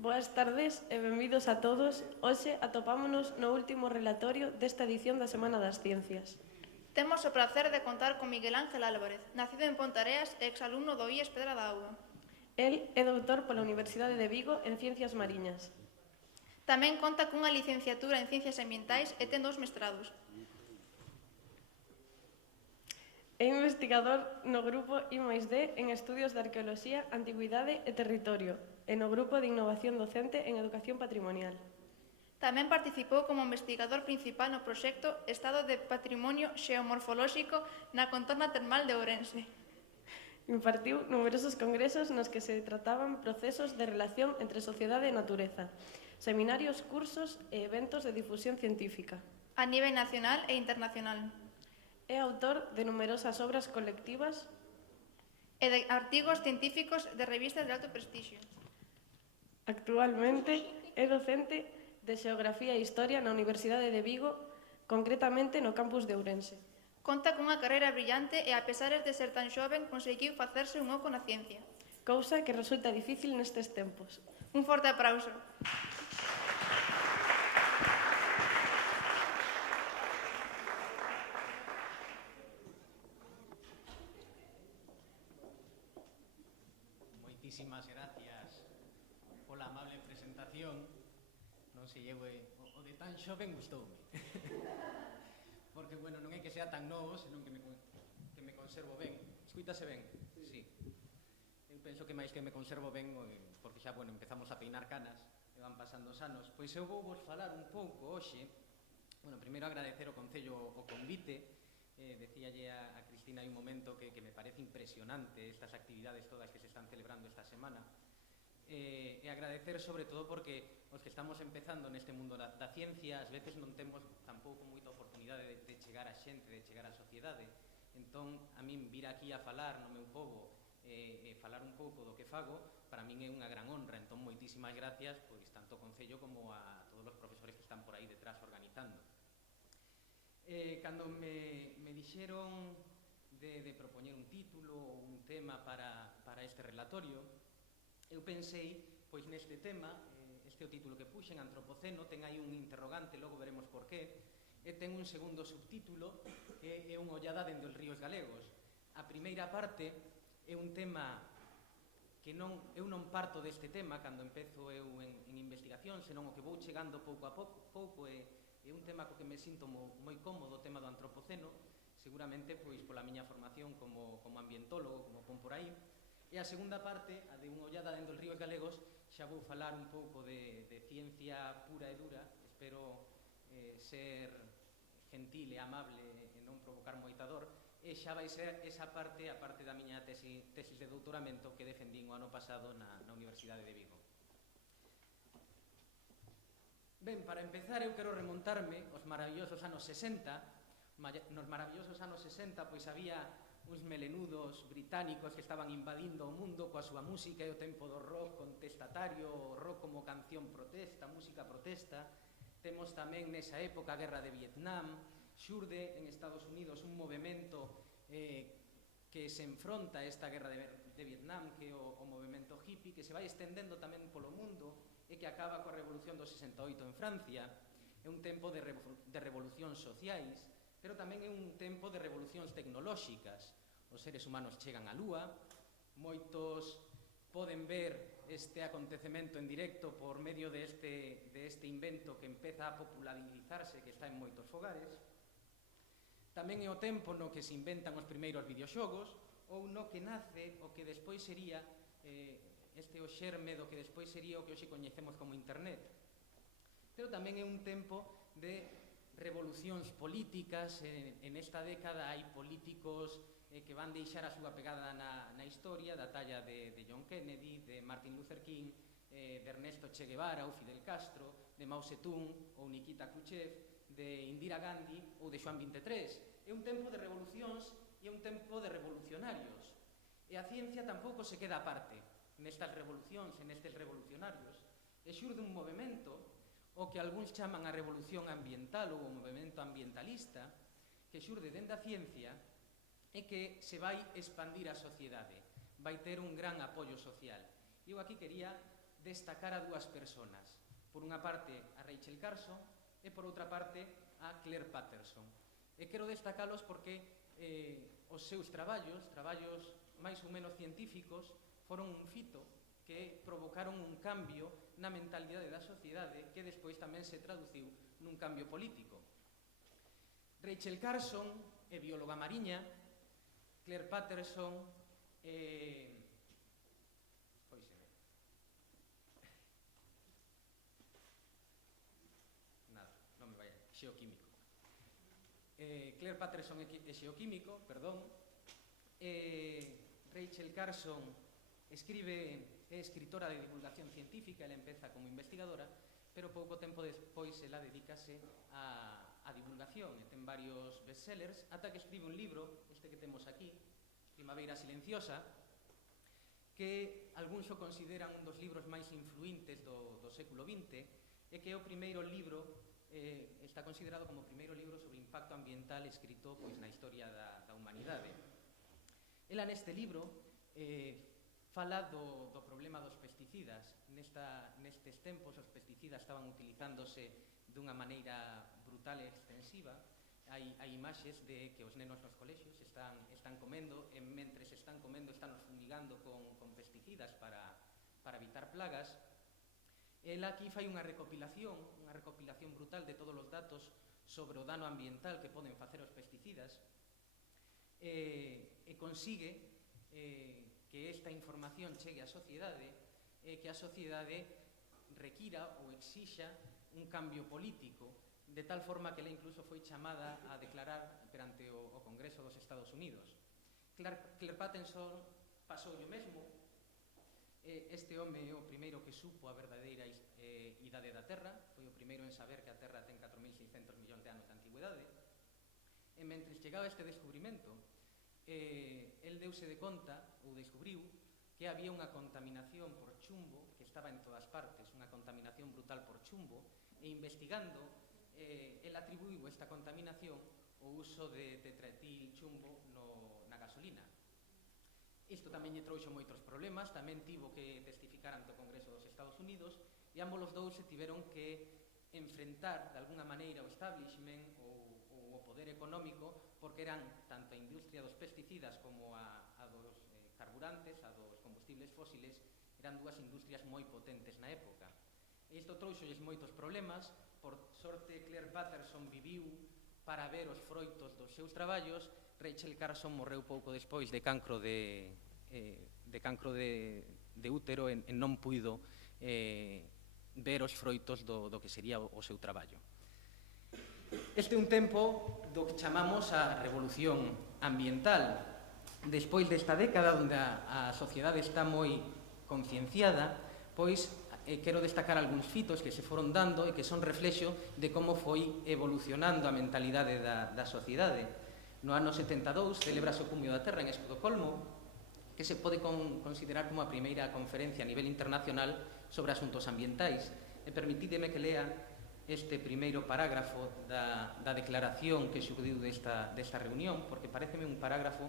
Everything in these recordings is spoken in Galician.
Boas tardes e benvidos a todos. Hoxe atopámonos no último relatorio desta edición da Semana das Ciencias. Temos o placer de contar con Miguel Ángel Álvarez, nacido en Pontareas e exalumno do IES Pedra da Auga. El é doutor pola Universidade de Vigo en Ciencias Mariñas. Tamén conta cunha licenciatura en Ciencias Ambientais e ten 2 mestrados. É investigador no grupo I+D en Estudios de Arqueoloxía, Antigüidade e Territorio e no grupo de Innovación Docente en Educación Patrimonial. Tamén participou como investigador principal no proxecto Estado de Patrimonio Xeomorfolóxico na contorna termal de Ourense. Impartiu numerosos congresos nos que se trataban procesos de relación entre sociedade e natureza, seminarios, cursos e eventos de difusión científica. A nivel nacional e internacional. É autor de numerosas obras colectivas E de artigos científicos de revistas de alto prestixio. Actualmente é docente de Xeografía e Historia na Universidade de Vigo, concretamente no campus de Ourense. Conta cunha carreira brillante e, a pesares de ser tan xoven, conseguiu facerse un oco na ciencia. Cousa que resulta difícil nestes tempos. Un forte aplauso. Moitísimas gracias pola amable presentación. Non se lleve o de tan xoven gustoume. Porque, bueno, non é que sea tan novo, senón que me conservo ben. Escuítase ben? Sí. Eu penso que máis que me conservo ben, porque xa, bueno, empezamos a peinar canas e van pasando os anos. Pois eu vou vos falar un pouco hoxe. Bueno, primeiro agradecer ao Concello o convite. Decíalle a Cristina hai un momento que me parece impresionante estas actividades todas que se están celebrando esta semana. E agradecer sobre todo porque os que estamos empezando neste mundo da ciencia ás veces non temos tampouco moita oportunidade de chegar a xente, de chegar á sociedade. Entón, a min vir aquí a falar no meu pobo e falar un pouco do que fago, para min é unha gran honra. Entón, moitísimas gracias, pois, tanto ao Concello como a todos os profesores que están por aí detrás organizando. Cando me dixeron de propoñer un título ou un tema para este relatorio, eu pensei, pois neste tema, este é o título que puxen, Antropoceno, ten aí un interrogante, logo veremos por qué, e ten un segundo subtítulo, que é unha ollada dende os ríos galegos. A primeira parte é un tema que eu non parto deste tema cando empezo eu en investigación, senón o que vou chegando pouco a pouco, é un tema co que me sinto moi cómodo, o tema do antropoceno, seguramente pois pola miña formación como ambientólogo, como pon por aí. E a segunda parte, a de unha ollada dentro dos ríos galegos, xa vou falar un pouco de ciencia pura e dura, espero ser gentil e amable e non provocar moita dor, e xa vai ser esa parte, a parte da miña tesis de doutoramento que defendín o ano pasado na Universidade de Vigo. Ben, para empezar, eu quero remontarme aos maravillosos anos 60. Nos maravillosos anos 60, pois había uns melenudos británicos que estaban invadindo o mundo coa súa música e o tempo do rock contestatario, o rock como canción protesta, música protesta. Temos tamén nesa época a Guerra de Vietnam, xurde en Estados Unidos un movimento que se enfronta a esta Guerra de Vietnam, que é o movimento hippie, que se vai estendendo tamén polo mundo e que acaba coa Revolución do 68 en Francia. É un tempo de revolucións sociais, pero tamén é un tempo de revolucións tecnolóxicas. Os seres humanos chegan á Lúa, moitos poden ver este acontecemento en directo por medio deste invento que empeza a popularizarse, que está en moitos fogares. Tamén é o tempo no que se inventan os primeiros videoxogos, ou no que nace o que despois sería o xerme do que despois sería o que hoxe coñecemos como Internet. Pero tamén é un tempo de revolucións políticas. En esta década hai políticos que van deixar a súa pegada na historia, da talla de John Kennedy, de Martin Luther King, de Ernesto Che Guevara ou Fidel Castro, de Mao Zedong ou Nikita Khrushchev, de Indira Gandhi ou de Xoán XXIII. É un tempo de revolucións e é un tempo de revolucionarios. E a ciencia tampouco se queda aparte nestas revolucións e nestes revolucionarios. E xurde un movimento, o que algúns chaman a revolución ambiental ou o movimento ambientalista, que xurde dende a ciencia e que se vai expandir a sociedade, vai ter un gran apoio social. Eu aquí quería destacar a dúas persoas. Por unha parte, a Rachel Carson e por outra parte, a Claire Patterson. E quero destacalos porque os seus traballos máis ou menos científicos, foron un fito que provocaron un cambio na mentalidade da sociedade que despois tamén se traduciu nun cambio político. Rachel Carson é bióloga mariña, Claire Patterson xeoquímico. Claire Patterson é xeoquímico, perdón. Rachel Carson é escritora de divulgación científica, ela empeza como investigadora, pero pouco tempo despois ela dedícase a divulgación e ten varios bestsellers, ata que escribe un libro, este que temos aquí, Primavera Silenciosa, que algúns o consideran un dos libros máis influintes do século XX, e que é o primeiro libro, está considerado como o primeiro libro sobre impacto ambiental escrito na historia da humanidade. Ela neste libro fala do problema dos pesticidas. Nestes tempos os pesticidas estaban utilizándose dunha maneira brutal e extensiva. Hai imaxes de que os nenos nos colexios están comendo e mentres están comendo están os fumigando con pesticidas para evitar plagas. Ela aquí fai unha recopilación brutal de todos os datos sobre o dano ambiental que poden facer os pesticidas e consigue que esta información chegue á sociedade e que a sociedade requira ou exixa un cambio político, de tal forma que ela incluso foi chamada a declarar perante o Congreso dos Estados Unidos. Claire Patterson pasou o mesmo. Este home é o primeiro que supo a verdadeira idade da Terra, foi o primeiro en saber que a Terra ten 4.600 millóns de anos de antigüedade, e mentre chegaba este descubrimento, el deuse de conta, ou descubriu, que había unha contaminación por chumbo que estaba en todas partes, unha contaminación brutal por chumbo, e investigando, el atribuiu esta contaminación ao uso de tetraetil chumbo na gasolina. Isto tamén lle trouxo moitos problemas, tamén tivo que testificar ante o Congreso dos Estados Unidos, e ambos os dous se tiveron que enfrentar de alguna maneira o establishment ou o poder económico, porque eran tanto a industria dos pesticidas como a dos carburantes, a dos combustibles fósiles, eran dúas industrias moi potentes na época. E isto trouxolles moitos problemas. Por sorte, Claire Patterson viviu para ver os froitos dos seus traballos. Rachel Carson morreu pouco despois de cancro de útero e non puido ver os froitos do que sería o seu traballo. Este é un tempo do que chamamos a revolución ambiental. Despois desta década onde a sociedade está moi concienciada, pois quero destacar algúns fitos que se foron dando e que son reflexo de como foi evolucionando a mentalidade da sociedade. No ano 72 celebrase o Cumio da Terra en Estocolmo, que se pode considerar como a primeira conferencia a nivel internacional sobre asuntos ambientais. E permitideme que lea este primeiro parágrafo da declaración que xurdiu desta reunión, porque pareceme un parágrafo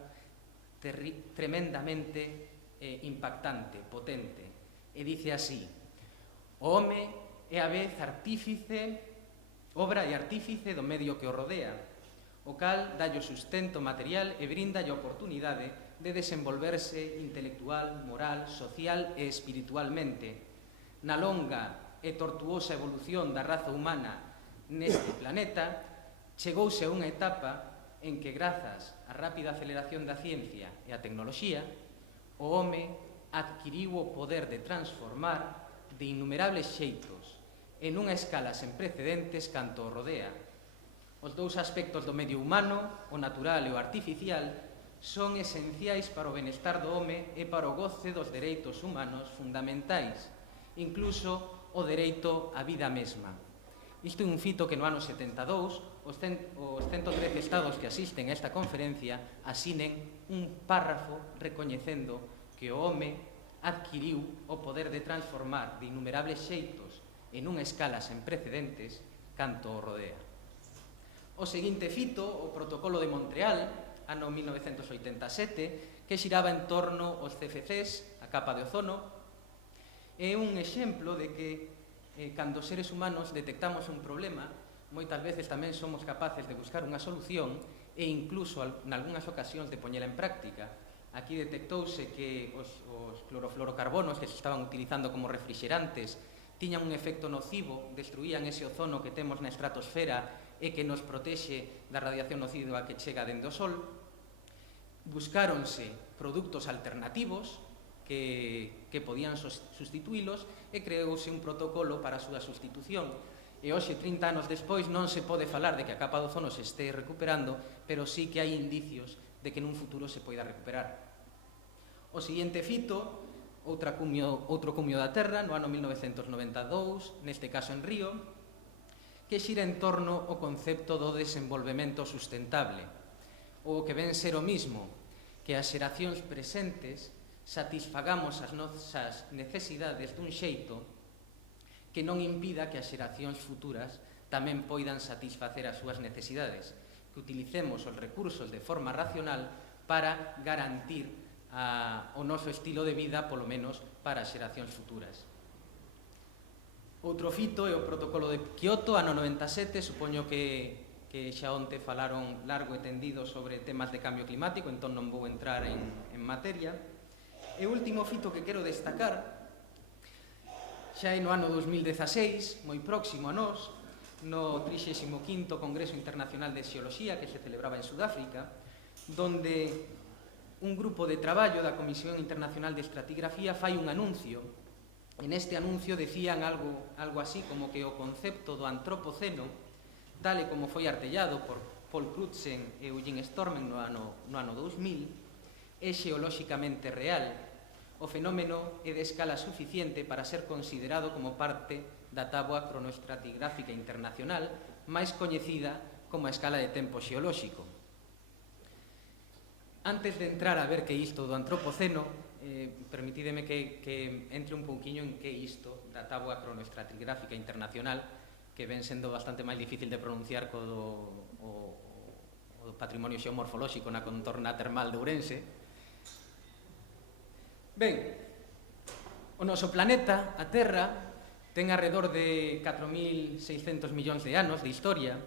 tremendamente impactante, potente. E dice así: o home é a vez obra e artífice do medio que o rodea, o cal dalle o sustento material e brindalle a oportunidade de desenvolverse intelectual, moral, social e espiritualmente. Na longa e tortuosa evolución da raza humana neste planeta, chegouse a unha etapa en que, grazas á rápida aceleración da ciencia e a tecnoloxía, o home adquiriu o poder de transformar de innumerables xeitos en unha escala sen precedentes canto o rodea. Os dous aspectos do medio humano, o natural e o artificial, son esenciais para o benestar do home e para o goce dos dereitos humanos fundamentais, incluso o dereito á vida mesma. Isto é un fito que no ano 72 os 113 estados que asisten a esta conferencia asinen un párrafo recoñecendo que o home adquiriu o poder de transformar de innumerables xeitos en unha escala sen precedentes canto o rodea. O seguinte fito, o Protocolo de Montreal, ano 1987, que xiraba en torno aos CFCs, a capa de ozono, é un exemplo de que cando os seres humanos detectamos un problema, moitas veces tamén somos capaces de buscar unha solución e incluso, nalgúnas ocasións, de poñela en práctica. Aquí detectouse que os clorofluorocarbonos que se estaban utilizando como refrigerantes tiñan un efecto nocivo, destruían ese ozono que temos na estratosfera e que nos protexe da radiación nociva que chega dende o Sol. Buscáronse produtos alternativos que podían sustituílos e creouse un protocolo para a súa sustitución. E hoxe, 30 anos despois, non se pode falar de que a capa de ozono se este recuperando, pero sí que hai indicios de que nun futuro se poida recuperar. O seguinte fito, outro cumio da Terra, no ano 1992, neste caso en Río, que xira en torno ao concepto do desenvolvemento sustentable, ou que ven ser o mismo, que as xeracións presentes satisfagamos as nosas necesidades dun xeito que non impida que as xeracións futuras tamén poidan satisfacer as súas necesidades, que utilicemos os recursos de forma racional para garantir o noso estilo de vida, polo menos para as xeracións futuras. Outro fito é o protocolo de Kyoto, ano 97, supoño que xa onte falaron largo e tendido sobre temas de cambio climático, entón non vou entrar en materia. E o último fito que quero destacar xa é no ano 2016, moi próximo a nós, no 35º Congreso Internacional de Xeoloxía que se celebraba en Sudáfrica, donde un grupo de traballo da Comisión Internacional de Estratigrafía fai un anuncio. En este anuncio decían algo así como que o concepto do antropoceno, tal e como foi artellado por Paul Crutzen e Eugene Stormen no ano 2000, é xeolóxicamente real. O fenómeno é de escala suficiente para ser considerado como parte da táboa cronoestratigráfica internacional, máis coñecida como a escala de tempo xeolóxico. Antes de entrar a ver que é isto do antropoceno, permitídeme que entre un pouquiño en que é isto da táboa cronoestratigráfica internacional, que ven sendo bastante máis difícil de pronunciar co do patrimonio xeomorfolóxico na contorna termal de Ourense. Ben, o noso planeta, a Terra, ten alrededor de 4.600 millóns de anos de historia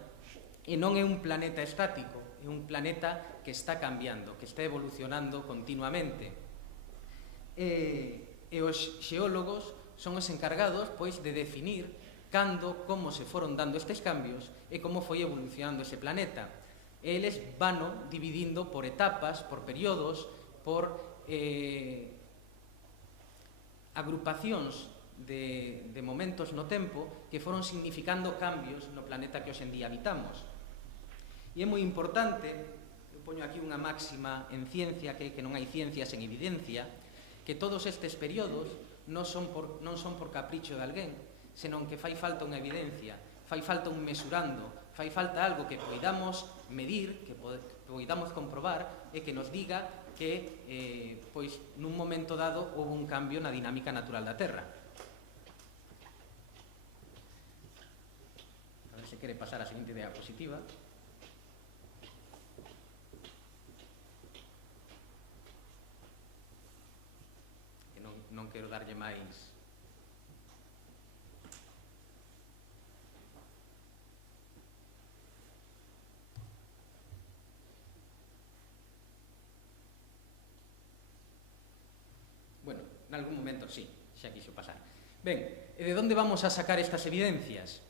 e non é un planeta estático, é un planeta que está cambiando, que está evolucionando continuamente. E os xeólogos son os encargados, pois, de definir como se foron dando estes cambios e como foi evolucionando ese planeta. Eles vano dividindo por etapas, por períodos, por agrupacións de momentos no tempo que foron significando cambios no planeta que hoxe en día habitamos. E é moi importante, eu poño aquí unha máxima en ciencia, que non hai ciencia sen evidencia, que todos estes períodos non son por capricho de alguén, senón que fai falta unha evidencia, fai falta un mesurando, fai falta algo que poidamos medir, que poidamos comprobar e que nos diga que pois, nun momento dado houve un cambio na dinámica natural da Terra. A ver se quere pasar a seguinte diapositiva. Que non quero darlle máis... Bueno, en algún momento sí, xa quixo pasar. Ben, e de onde vamos a sacar estas evidencias?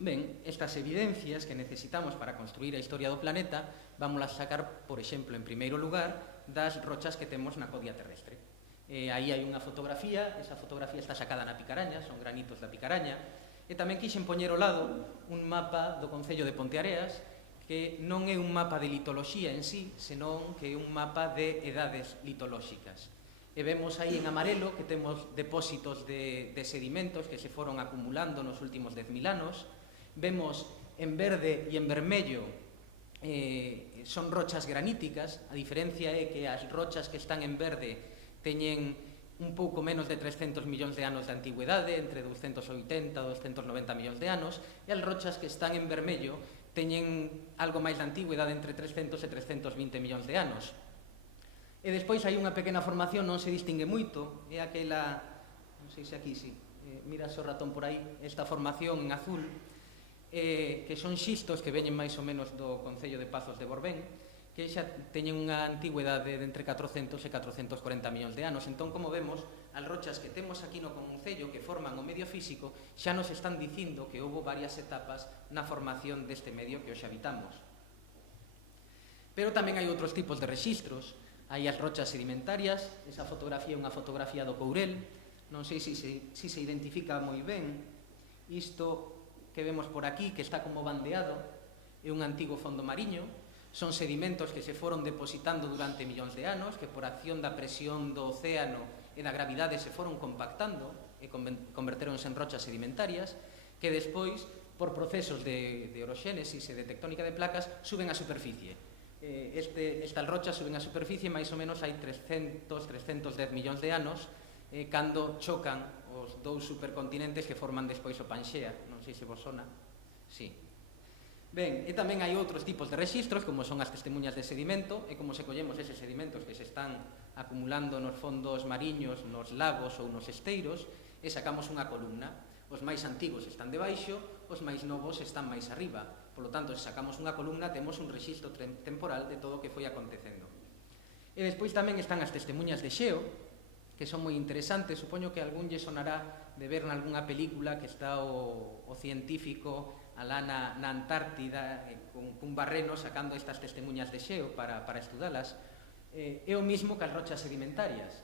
Ben, estas evidencias que necesitamos para construir a historia do planeta vamos a sacar, por exemplo, en primeiro lugar, das rochas que temos na codia terrestre. Aí hai unha fotografía, esa fotografía está sacada na Picaraña, son granitos da Picaraña, e tamén quixen poñer ao lado un mapa do Concello de Ponteareas, que non é un mapa de litoloxía en sí, senón que é un mapa de edades litolóxicas. E vemos aí en amarelo que temos depósitos de sedimentos que se foron acumulando nos últimos 10.000 anos. Vemos en verde e en vermello son rochas graníticas. A diferencia é que as rochas que están en verde teñen un pouco menos de 300 millóns de anos de antigüedade, entre 280 e 290 millóns de anos, e as rochas que están en vermello teñen algo máis de antigüedade, entre 300 e 320 millóns de anos. E despois hai unha pequena formación, non se distingue moito, é aquela non sei se aquí sí, miras o ratón por aí, esta formación en azul, que son xistos que veñen máis ou menos do Concello de Pazos de Borbén, que xa teñen unha antigüedade de entre 400 e 440 millóns de anos. Entón, como vemos, as rochas que temos aquí no Concello que forman o medio físico xa nos están dicindo que houve varias etapas na formación deste medio que hoxe habitamos. Pero tamén hai outros tipos de rexistros. Hai as rochas sedimentarias, esa fotografía é unha fotografía do Courel, non sei se se identifica moi ben. Isto que vemos por aquí, que está como bandeado, é un antigo fondo mariño. Son sedimentos que se foron depositando durante millóns de anos, que por acción da presión do océano e da gravidade se foron compactando e converteronse en rochas sedimentarias, que despois, por procesos de oroxénesis e de tectónica de placas, suben á superficie. Estas rochas suben á superficie máis ou menos hai 300-310 millóns de anos, cando chocan os dous supercontinentes que forman despois o Panxea. Non sei se vos sona. Sí. Ben, e tamén hai outros tipos de rexistros, como son as testemunhas de sedimento, e como se collemos eses sedimentos que se están acumulando nos fondos mariños, nos lagos ou nos esteiros, e sacamos unha columna. Os máis antigos están debaixo, os máis novos están máis arriba. Por lo tanto, se sacamos unha columna, temos un rexistro temporal de todo o que foi acontecendo. E despois tamén están as testemunhas de xeo, que son moi interesantes. Supoño que algún lle sonará de ver nalgúna película que está o científico alá na Antártida cun barreno sacando estas testemunhas de xeo para estudalas. É o mismo que as rochas sedimentarias.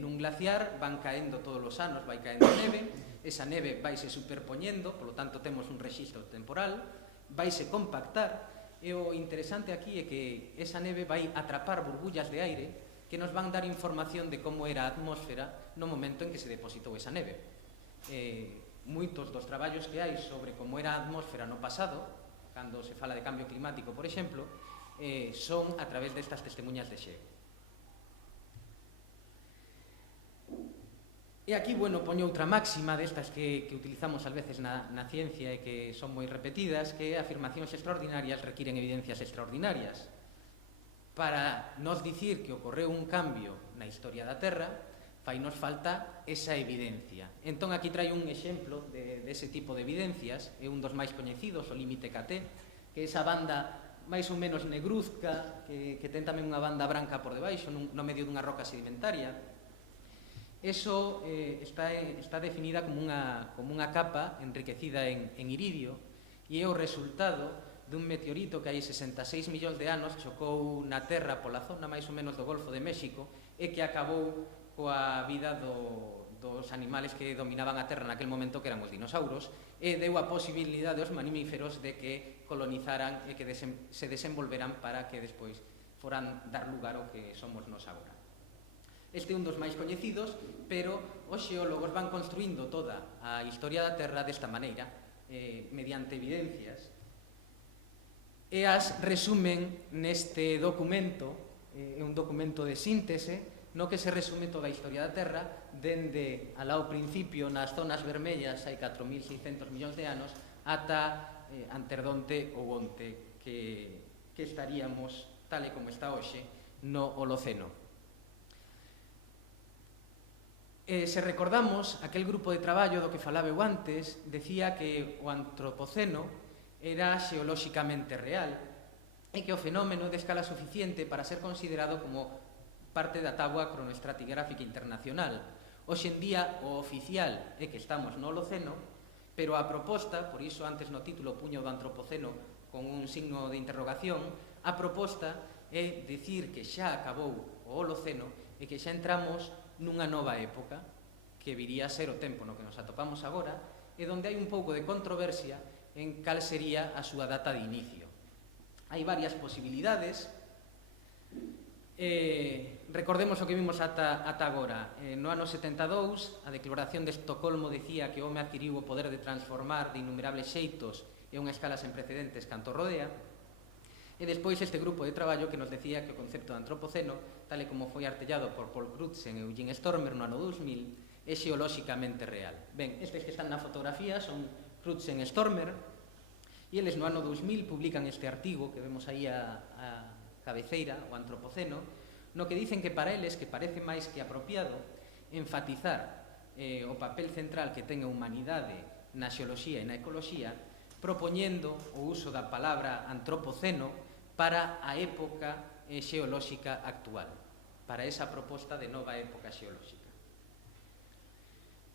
Nun glaciar van caendo todos os anos, vai caendo neve, esa neve vaise superpoñendo, polo tanto temos un rexistro temporal, vaise compactar, e o interesante aquí é que esa neve vai atrapar burbullas de aire que nos van dar información de como era a atmósfera no momento en que se depositou esa neve. Moitos dos traballos que hai sobre como era a atmósfera no pasado, cando se fala de cambio climático, por exemplo, son a través destas testemunhas de xeo. E aquí, bueno, poño outra máxima destas que utilizamos ás veces na ciencia e que son moi repetidas, que afirmacións extraordinarias requiren evidencias extraordinarias. Para nos dicir que ocorreu un cambio na historia da Terra, fainos falta esa evidencia. Entón, aquí trai un exemplo dese tipo de evidencias, é un dos máis coñecidos, o límite KT, que é esa banda máis ou menos negruzca, que ten tamén unha banda branca por debaixo, no medio dunha roca sedimentaria. Eso está definida como unha capa enriquecida en iridio, e é o resultado dun meteorito que hai 66 millóns de anos chocou na Terra pola zona máis ou menos do Golfo de México e que acabou coa vida dos animales que dominaban a Terra naquel momento, que eran os dinosauros, e deu a posibilidade aos mamíferos de que colonizaran e que se desenvolveran para que despois foran dar lugar ao que somos nos agora. Este é un dos máis coñecidos, pero os xeólogos van construindo toda a historia da Terra desta maneira, mediante evidencias, e as resumen neste documento, é un documento de síntese, no que se resume toda a historia da Terra, dende alá ao principio nas zonas vermellas hai 4.600 millóns de anos, ata anterdonte ou onte, que estaríamos, tal e como está hoxe, no Holoceno. Se recordamos, aquel grupo de traballo do que falaba eu antes, decía que o antropoceno era xeolóxicamente real e que o fenómeno de escala suficiente para ser considerado como parte da táboa cronoestratigráfica internacional. Hoxe en día o oficial é que estamos no Holoceno, pero a proposta, por iso antes no título puño do antropoceno con un signo de interrogación, a proposta é dicir que xa acabou o Holoceno e que xa entramos nunha nova época, que viría a ser o tempo no que nos atopamos agora, e onde hai un pouco de controversia en cal sería a súa data de inicio. Hai varias posibilidades. Recordemos o que vimos ata agora. No ano 72, a Declaración de Estocolmo decía que o home adquiriu o poder de transformar de innumerables xeitos e unha escala sen precedentes canto rodea, e despois este grupo de traballo que nos decía que o concepto de antropoceno, tal e como foi artellado por Paul Crutzen e Eugene Stormer no ano 2000, é xeolóxicamente real. Ben, estes que están na fotografía son Crutzen e Stormer, e eles no ano 2000 publican este artigo que vemos aí a cabeceira, o antropoceno, no que dicen que para eles que parece máis que apropiado enfatizar o papel central que ten a humanidade na xeoloxía e na ecoloxía, propoñendo o uso da palabra antropoceno para a época xeolóxica actual, para esa proposta de nova época xeolóxica.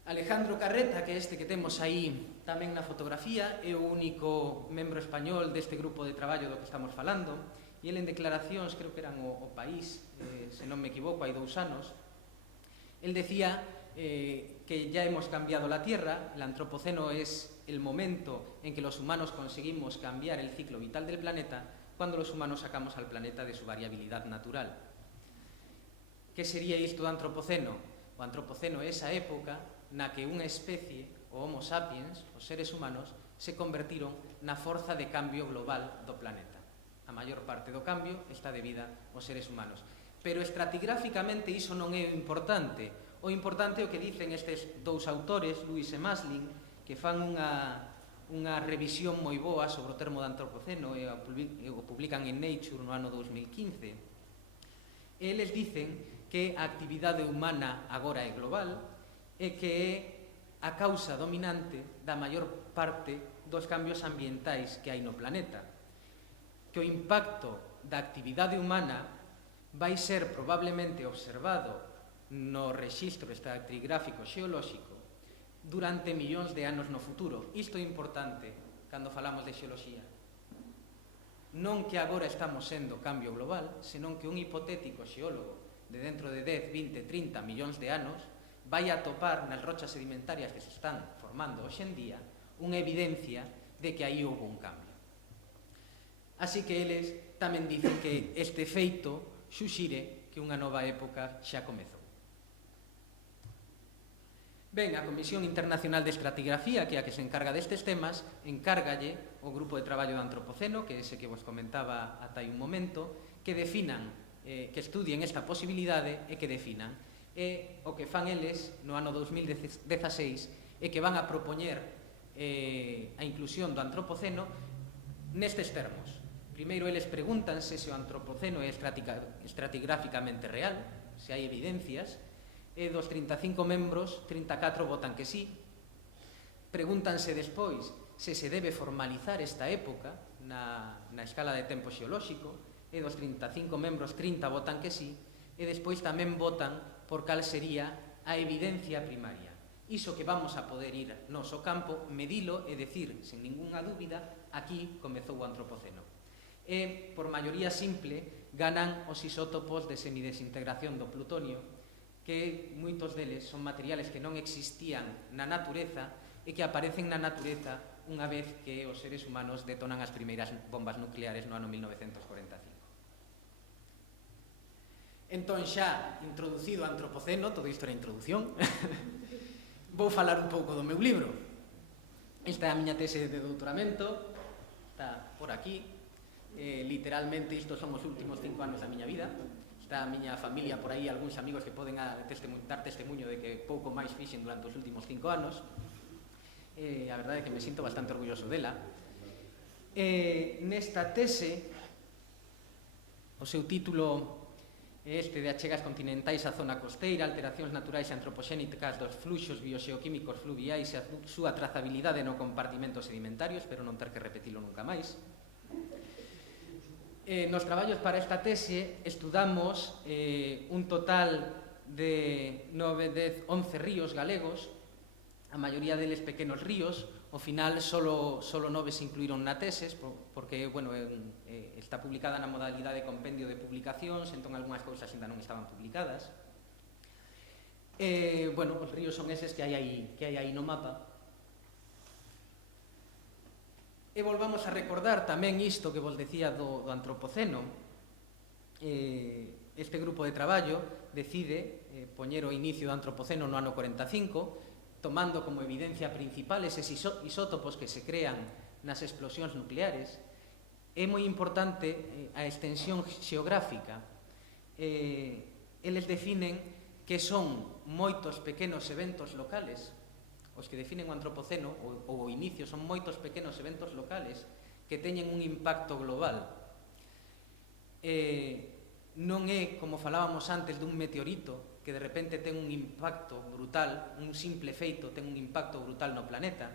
Alejandro Carreta, que é este que temos aí tamén na fotografía, é o único membro español deste grupo de traballo do que estamos falando, e ele en declaracións, creo que eran o País, se non me equivoco, hai 2 anos, el decía que ya hemos cambiado la Tierra, el antropoceno es el momento en que los humanos conseguimos cambiar el ciclo vital del planeta cuando los humanos sacamos al planeta de su variabilidad natural. Que sería isto do antropoceno? O antropoceno é esa época na que unha especie, o Homo sapiens, os seres humanos, se convertiron na forza de cambio global do planeta. A maior parte do cambio está debida aos seres humanos. Pero estratigráficamente iso non é importante. O importante é o que dicen estes 2 autores, Lewis e Masling, que fan unha revisión moi boa sobre o termo de antropoceno e o publican en Nature no ano 2015. Eles dicen que a actividade humana agora é global e que é a causa dominante da maior parte dos cambios ambientais que hai no planeta. Que o impacto da actividade humana vai ser probablemente observado no rexistro estratigráfico xeolóxico durante millóns de anos no futuro. Isto é importante cando falamos de xeoloxía. Non que agora estamos sendo cambio global, senón que un hipotético xeólogo de dentro de 10, 20, 30 millóns de anos vai a topar nas rochas sedimentarias que se están formando hoxe en día unha evidencia de que aí houve un cambio. Así que eles tamén dicen que este feito xuxire que unha nova época xa comezou. Ben, a Comisión Internacional de Estratigrafía, que é a que se encarga destes temas, encárgalle o grupo de traballo do antropoceno, que é ese que vos comentaba ata hai un momento, que definan, que estudien esta posibilidade e que definan. E o que fan eles no ano 2016 é que van a propoñer a inclusión do antropoceno nestes termos. Primeiro, eles pregúntanse se o antropoceno é estratigráficamente real, se hai evidencias, e dos 35 membros, 34 votan que sí. Pregúntanse despois se se debe formalizar esta época na escala de tempo xeolóxico, e dos 35 membros, 30 votan que sí, e despois tamén votan por cal sería a evidencia primaria. Iso que vamos a poder ir nos ao campo, medilo e decir, sen ningunha dúbida, aquí comezou o antropoceno. E, por maioría simple, ganan os isótopos de semidesintegración do plutonio, que moitos deles son materiales que non existían na natureza e que aparecen na natureza unha vez que os seres humanos detonan as primeiras bombas nucleares no ano 1945. Entón, xa introducido o antropoceno, todo isto era introdución, vou falar un pouco do meu libro. Esta é a miña tese de doutoramento, está por aquí, literalmente estos son os últimos 5 anos da miña vida. Está a miña familia por aí, algúns amigos que poden dar testemunho de que pouco máis fixen durante os últimos 5 anos. A verdade é que me sinto bastante orgulloso dela. Nesta tese, o seu título este de achegas continentais á zona costeira, alteracións naturais e antropoxénicas dos fluxos bioxeoquímicos fluviais e a súa trazabilidade no compartimento sedimentario, espero non ter que repetilo nunca máis. Nos traballos para esta tese estudamos un total de 9, 10, 11 ríos galegos, a maioría deles pequenos ríos. Ao final, solo 9 se incluíron na teses, porque, bueno, está publicada na modalidade de compendio de publicacións, entón algunhas cousas ainda non estaban publicadas. Bueno, os ríos son eses que hai aí no mapa. E volvamos a recordar tamén isto que vos decía do antropoceno. Este grupo de traballo decide poñer o inicio do antropoceno no ano 45, tomando como evidencia principal eses isótopos que se crean nas explosións nucleares. É moi importante a extensión xeográfica. Eles definen que son moitos pequenos eventos locales. Os que definen o antropoceno, ou o inicio, son moitos pequenos eventos locales que teñen un impacto global. Non é, como falábamos antes, dun meteorito que de repente ten un impacto brutal, un simple feito ten un impacto brutal no planeta,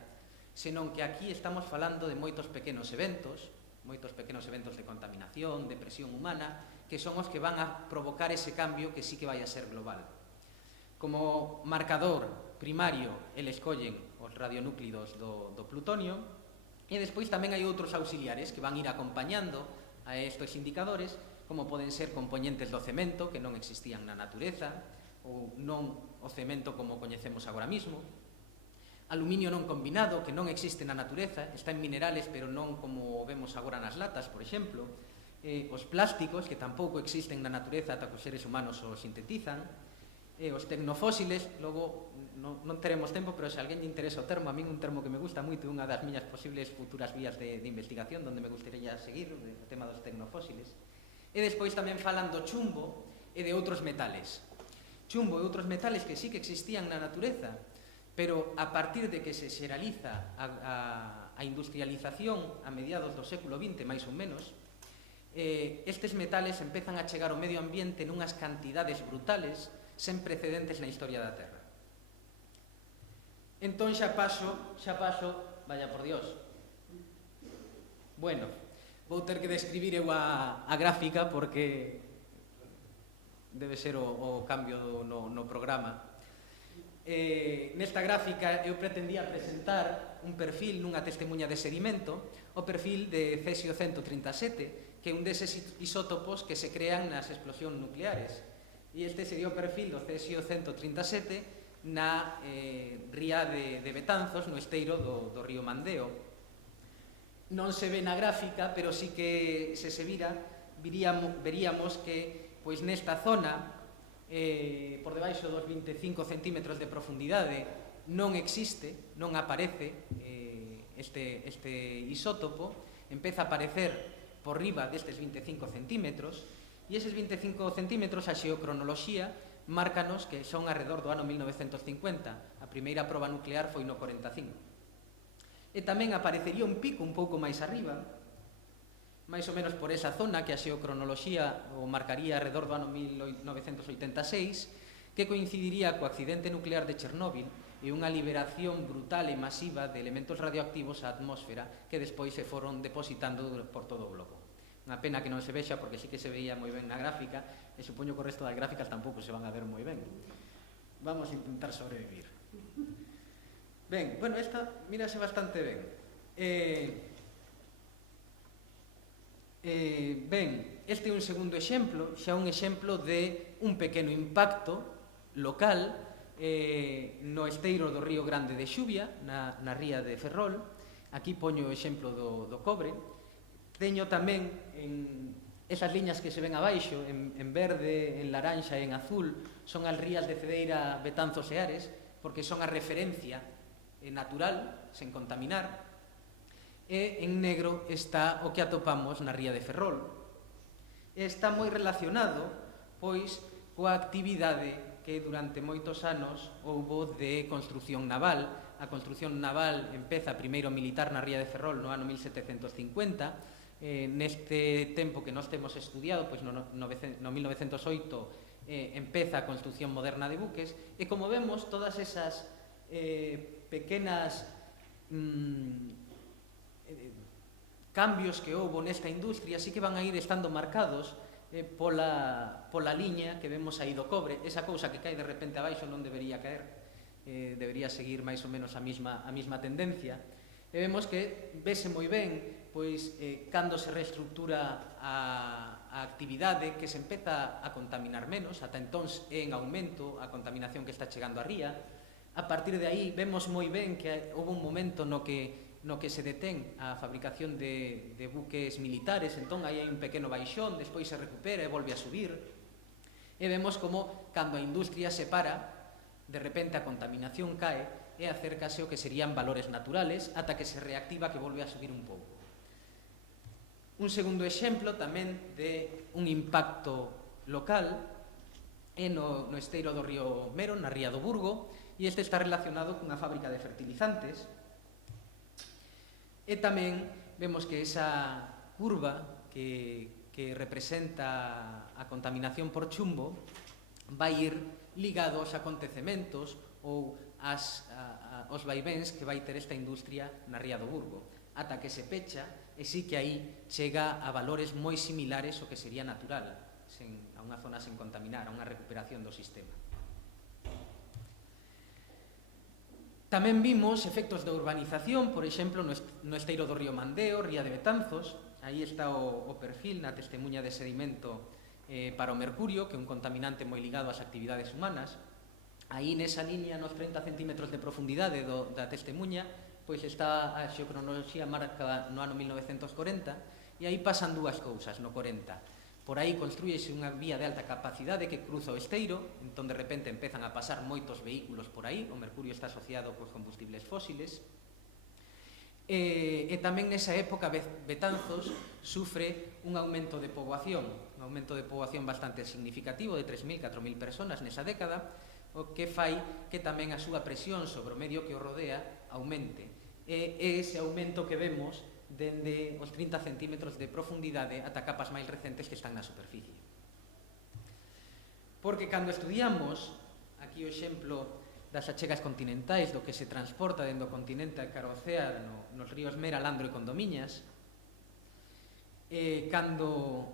senón que aquí estamos falando de moitos pequenos eventos de contaminación, de presión humana, que son os que van a provocar ese cambio que sí que vai a ser global. Como marcador primario, eles collen os radionúclidos do plutonio, e despois tamén hai outros auxiliares que van ir acompañando a estes indicadores, como poden ser componentes do cemento que non existían na natureza, ou non o cemento como coñecemos agora mismo, aluminio non combinado que non existe na natureza, está en minerales pero non como vemos agora nas latas, por exemplo, os plásticos que tampouco existen na natureza ata que os seres humanos os sintetizan, os tecnofósiles, logo non teremos tempo, pero se alguén lle interesa o termo, a min un termo que me gusta moito, unha das miñas posibles futuras vías de investigación donde me gustaría seguir, o tema dos tecnofósiles. E despois tamén falan do chumbo e de outros metales. Chumbo e outros metales que sí que existían na natureza, pero a partir de que se xeraliza a industrialización a mediados do século XX, máis ou menos, estes metales empezan a chegar ao medio ambiente nunhas cantidades brutales sen precedentes na historia da Terra. Entón xa paso, vaya por Dios. Bueno, vou ter que describir eu a gráfica porque debe ser o cambio no programa. Nesta gráfica eu pretendía presentar un perfil nunha testemunha de sedimento, o perfil de cesio 137, que é un deses isótopos que se crean nas explosións nucleares. E este sería o perfil do cesio 137 na ría de Betanzos, no esteiro do río Mandeo. Non se ve na gráfica, pero sí que se vira, veríamos que pois nesta zona, por debaixo dos 25 centímetros de profundidade, non existe, non aparece este isótopo, empeza a aparecer por riba destes 25 centímetros, e eses 25 centímetros a xeocronoloxía márcanos que son arredor do ano 1950, a primeira proba nuclear foi no 45. E tamén aparecería un pico un pouco máis arriba, máis ou menos por esa zona que a xeocronoloxía o marcaría arredor do ano 1986, que coincidiría co accidente nuclear de Chernóbil e unha liberación brutal e masiva de elementos radioactivos á atmósfera que despois se foron depositando por todo o globo. Unha pena que non se vexa porque sí que se veía moi ben na gráfica e supoño que o resto das gráficas tampouco se van a ver moi ben. Vamos a intentar sobrevivir. Ben, bueno, esta mírase bastante ben. Ben, este é un segundo exemplo, xa un exemplo de un pequeno impacto local no esteiro do Río Grande de Xuvia, na ría de Ferrol. Aquí poño o exemplo do cobre. Teño tamén esas liñas que se ven abaixo, en verde, en laranxa e en azul, son as rías de Cedeira, Betanzos e Ares, porque son a referencia natural, sen contaminar, e en negro está o que atopamos na ría de Ferrol. Está moi relacionado, pois, coa actividade que durante moitos anos houbo de construción naval. A construción naval empeza primeiro militar na ría de Ferrol no ano 1750, neste tempo que nós temos estudiado, pois no 1908 empeza a construción moderna de buques, e como vemos, todas esas pequenas cambios que houbo nesta industria sí que van a ir estando marcados pola liña que vemos aí do cobre. Esa cousa que cae de repente abaixo non debería caer, debería seguir máis ou menos a mesma tendencia. E vemos que vese moi ben pois cando se reestructura a actividade, que se empeza a contaminar menos, ata entón é en aumento a contaminación que está chegando á ría. A partir de aí vemos moi ben que houve un momento no que se detén a fabricación de buques militares, entón aí hai un pequeno baixón, despois se recupera e volve a subir. E vemos como cando a industria se para, de repente a contaminación cae e acércase o que serían valores naturales ata que se reactiva, que volve a subir un pouco. Un segundo exemplo tamén de un impacto local é no esteiro do río Mero, na ría do Burgo, e este está relacionado cunha fábrica de fertilizantes. E tamén vemos que esa curva que representa a contaminación por chumbo vai ir ligado aos acontecementos ou aos vaivéns que vai ter esta industria na Ría do Burgo, ata que se pecha e sí que aí chega a valores moi similares ao que sería natural, a unha zona sen contaminar, a unha recuperación do sistema. Tamén vimos efectos da urbanización, por exemplo, no esteiro do río Mandeo, Ría de Betanzos. Aí está o perfil na testemunha de sedimento para o mercurio, que é un contaminante moi ligado ás actividades humanas. Aí nesa línea, nos 30 centímetros de profundidade da testemunha, pois está a xeocronoloxía marca no ano 1940, e aí pasan dúas cousas no 40. Por aí construíese unha vía de alta capacidade que cruza o esteiro, entón de repente empezan a pasar moitos vehículos por aí, o mercurio está asociado cos combustibles fósiles, e tamén nesa época Betanzos sufre un aumento de poboación bastante significativo, de 3.000, 4.000 personas nesa década, o que fai que tamén a súa presión sobre o medio que o rodea aumente. E ese aumento que vemos dende os 30 centímetros de profundidade ata capas máis recentes que están na superficie. Porque cando estudiamos, aquí o exemplo das achegas continentais, do que se transporta dentro do continente cara ao océano nos ríos Mera, Landro e Condomiñas, cando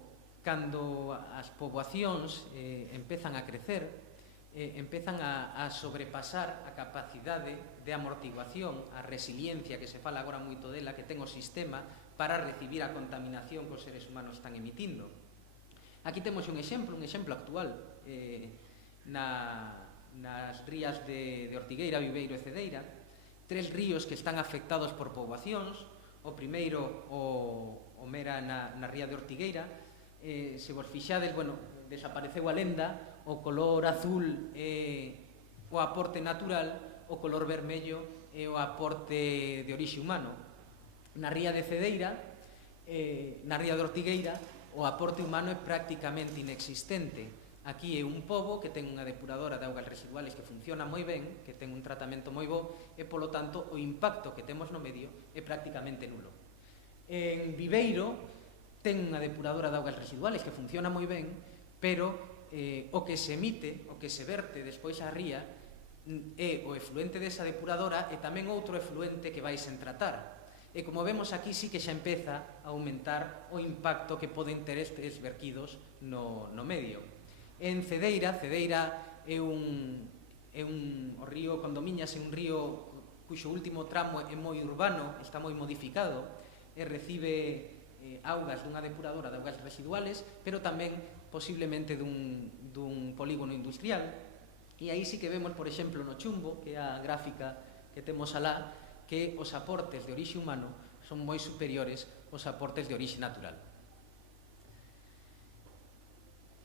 as poboacións empezan a crecer, empezan a sobrepasar a capacidade de amortiguación, a resiliencia que se fala agora moito dela, que ten o sistema para recibir a contaminación que os seres humanos están emitindo. Aquí temos un exemplo actual nas rías de Ortigueira, Viveiro e Cedeira, 3 ríos que están afectados por poboacións. O primeiro, o Mera na ría de Ortigueira, se vos fixades, desapareceu a lenda, o color azul é o aporte natural, o color vermello é o aporte de orixe humano. Na ría de Cedeira, na ría de Ortigueira, o aporte humano é prácticamente inexistente. Aquí é un pobo que ten unha depuradora de augas residuales que funciona moi ben, que ten un tratamento moi bo, e polo tanto o impacto que temos no medio é prácticamente nulo. En Viveiro ten unha depuradora de augas residuales que funciona moi ben, pero o que se emite, o que se verte despois á ría, é o efluente desa depuradora e tamén outro efluente que vai sen tratar. E como vemos aquí, sí que xa empeza a aumentar o impacto que poden ter estes verquidos no medio. En Cedeira é o río Condomiñas, é un río cuxo último tramo é moi urbano, está moi modificado, e recibe augas dunha depuradora de augas residuales, pero tamén posiblemente dun polígono industrial. E aí sí que vemos, por exemplo, no chumbo, que é a gráfica que temos alá, que os aportes de orixe humano son moi superiores aos aportes de orixe natural.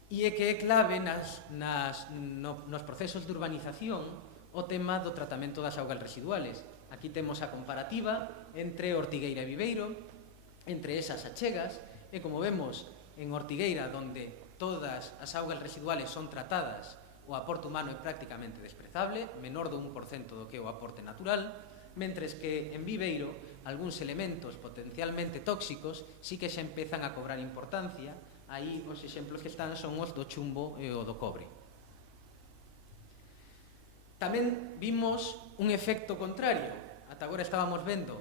E é que é clave nos procesos de urbanización o tema do tratamento das augas residuales. Aquí temos a comparativa entre Ortigueira e Viveiro, entre esas achegas, e como vemos en Ortigueira, onde todas as augas residuales son tratadas, o aporte humano é prácticamente desprezable, menor do 1% do que é o aporte natural, mentres que en Viveiro algúns elementos potencialmente tóxicos sí que xa empezan a cobrar importancia. Aí os exemplos que están son os do chumbo e o do cobre. Tamén vimos un efecto contrario. Ata agora estábamos vendo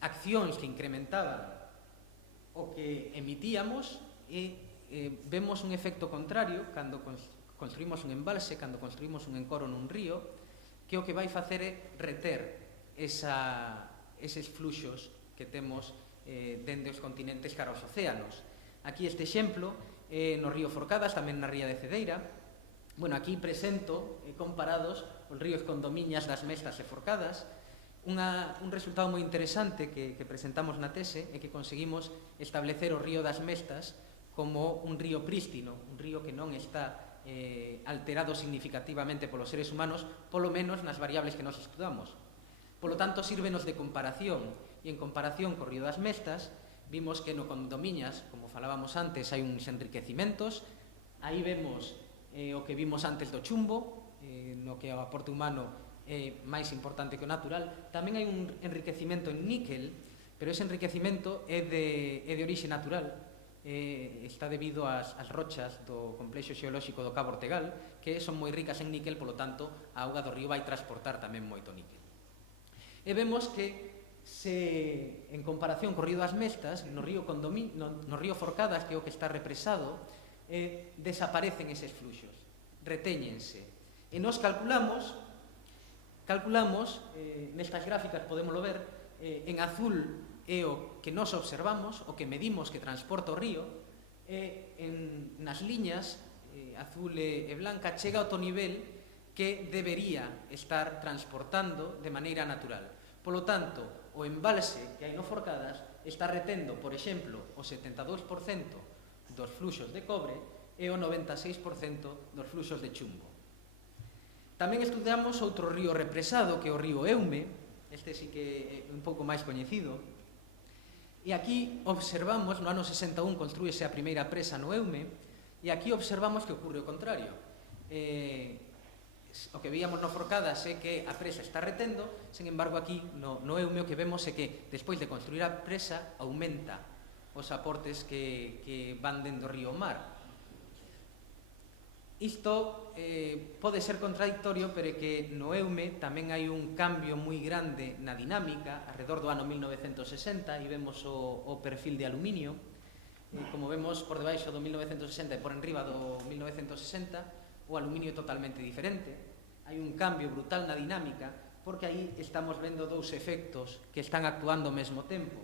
accións que incrementaban o que emitíamos e vemos un efecto contrario cando construímos un embalse, cando construímos un encoro nun río, que o que vai facer é reter eses fluxos que temos dende os continentes cara aos océanos. Aquí este exemplo no río Forcadas, tamén na ría de Cedeira. Aquí presento comparados os ríos Condomiñas, das Mestas e Forcadas. Un resultado moi interesante que presentamos na tese é que conseguimos establecer o río das Mestas como un río prístino, un río que non está alterado significativamente polos seres humanos, polo menos nas variables que nos estudamos. Polo tanto, sírvenos de comparación, e en comparación co río das Mestas, vimos que no Condomiñas, como falábamos antes, hai uns enriquecimentos. Aí vemos o que vimos antes do chumbo, no que o aporte humano é máis importante que o natural. Tamén hai un enriquecimento en níquel, pero ese enriquecimento é de orixe natural. está debido ás rochas do complexo xeolóxico do Cabo Ortegal, que son moi ricas en níquel, polo tanto, a auga do río vai transportar tamén moito níquel. E vemos que, en comparación co río das Mestas, no río Forcadas, que é o que está represado, desaparecen eses fluxos, retéñense. E nos calculamos, nestas gráficas podémoslo ver, en azul é o que nos observamos, o que medimos que transporta o río, e nas liñas azul e blanca chega ao nivel que debería estar transportando de maneira natural. Polo tanto, o embalse que hai no Forcadas está retendo, por exemplo, o 72% dos fluxos de cobre e o 96% dos fluxos de chumbo. Tamén estudamos outro río represado, que é o río Eume, este sí que é un pouco máis coñecido, e aquí observamos, no ano 61 construíse a primeira presa no Eume, e aquí observamos que ocorre o contrario. O que víamos no Forcadas é que a presa está retendo, sen embargo aquí no Eume o que vemos é que despois de construir a presa aumenta os aportes que van dentro do río mar. Isto pode ser contradictorio, pero é que no Eume tamén hai un cambio moi grande na dinámica, alrededor do ano 1960, e vemos o perfil de aluminio. Como vemos por debaixo do 1960 e por enriba do 1960, o aluminio é totalmente diferente. Hai un cambio brutal na dinámica, porque aí estamos vendo dous efectos que están actuando ao mesmo tempo.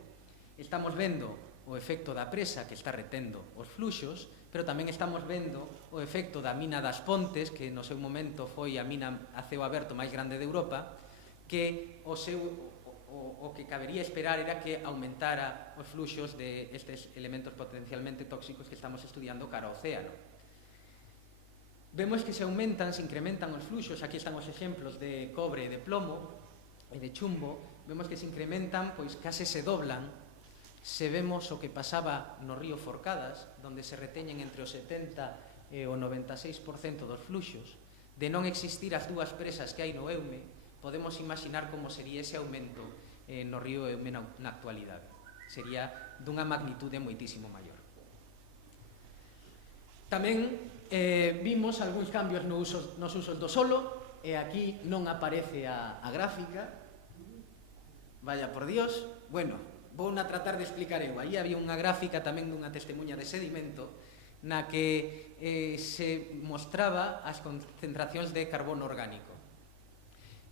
Estamos vendo o efecto da presa que está retendo os fluxos, pero tamén estamos vendo o efecto da mina das Pontes, que no seu momento foi a mina a ceo aberto máis grande de Europa, que o que cabería esperar era que aumentara os fluxos de estes elementos potencialmente tóxicos que estamos estudiando cara ao océano. Vemos que se aumentan, se incrementan os fluxos, aquí están os exemplos de cobre e de plomo e de chumbo, vemos que se incrementan, pois case se doblan. Se vemos o que pasaba no río Forcadas, onde se reteñen entre o 70 e o 96% dos fluxos, de non existir as dúas presas que hai no Eume, podemos imaginar como sería ese aumento no río Eume na actualidade. Sería dunha magnitude moitísimo maior. Tamén vimos algúns cambios nos usos do solo, e aquí non aparece a gráfica. Vaya por Dios. Bueno, vou a tratar de explicar eu. Aí había unha gráfica tamén dunha testemunha de sedimento na que se mostraba as concentracións de carbono orgánico.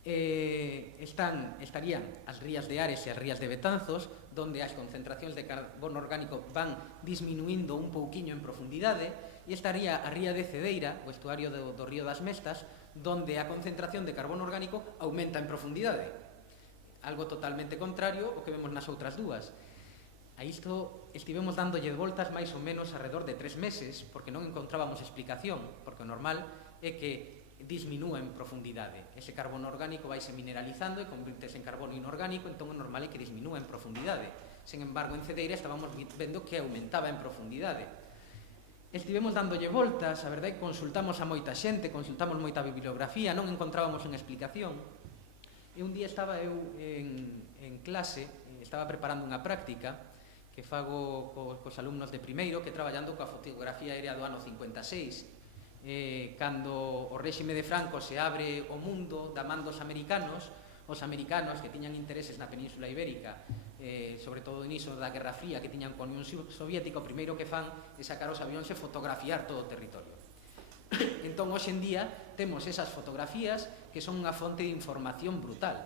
Estarían as rías de Ares e as rías de Betanzos, donde as concentracións de carbono orgánico van disminuindo un pouquiño en profundidade, e estaría a ría de Cedeira, o estuario do río das Mestas, donde a concentración de carbono orgánico aumenta en profundidade. Algo totalmente contrario ao que vemos nas outras dúas. A isto estivemos dándolle voltas máis ou menos alrededor de 3 meses, porque non encontrábamos explicación, porque o normal é que disminúa en profundidade. Ese carbono orgánico vaise mineralizando e convirtese en carbono inorgánico, entón o normal é que disminúa en profundidade. Sen embargo, en Cedeira estábamos vendo que aumentaba en profundidade. Estivemos dándolle voltas, a verdade, consultamos a moita xente, consultamos moita bibliografía, non encontrábamos unha explicación. E un día estaba eu en clase, estaba preparando unha práctica que fago cos alumnos de primeiro, que traballando coa fotografía aérea do ano 56, cando o réxime de Franco se abre o mundo da man dos americanos, os americanos que tiñan intereses na Península Ibérica, sobre todo niso da Guerra Fría que tiñan con a Unión Soviética, o primeiro que fan é sacar os avións e fotografiar todo o territorio. Entón, hoxe en día, temos esas fotografías que son unha fonte de información brutal.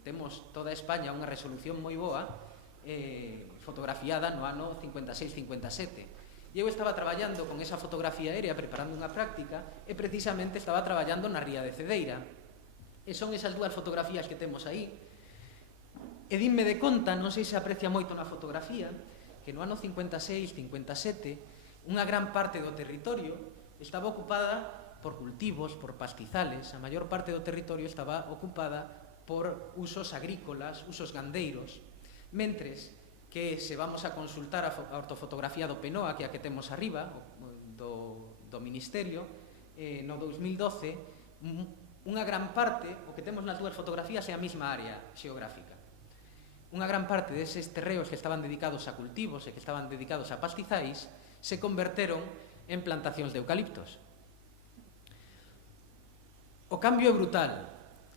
Temos toda España unha resolución moi boa, fotografiada no ano 56-57. E eu estaba traballando con esa fotografía aérea, preparando unha práctica, e precisamente estaba traballando na ría de Cedeira. E son esas dúas fotografías que temos aí. E dinme de conta, non sei se aprecia moito na fotografía, que no ano 56-57, unha gran parte do territorio estaba ocupada por cultivos, por pastizales. A maior parte do territorio estaba ocupada por usos agrícolas, usos gandeiros, mentres que se vamos a consultar a ortofotografía do PNOA, que é a que temos arriba, do Ministerio, no 2012, unha gran parte, o que temos nas dúas fotografías é a mesma área xeográfica. unha gran parte deses terreos que estaban dedicados a cultivos e que estaban dedicados a pastizais se converteron en plantacións de eucaliptos. O cambio é brutal.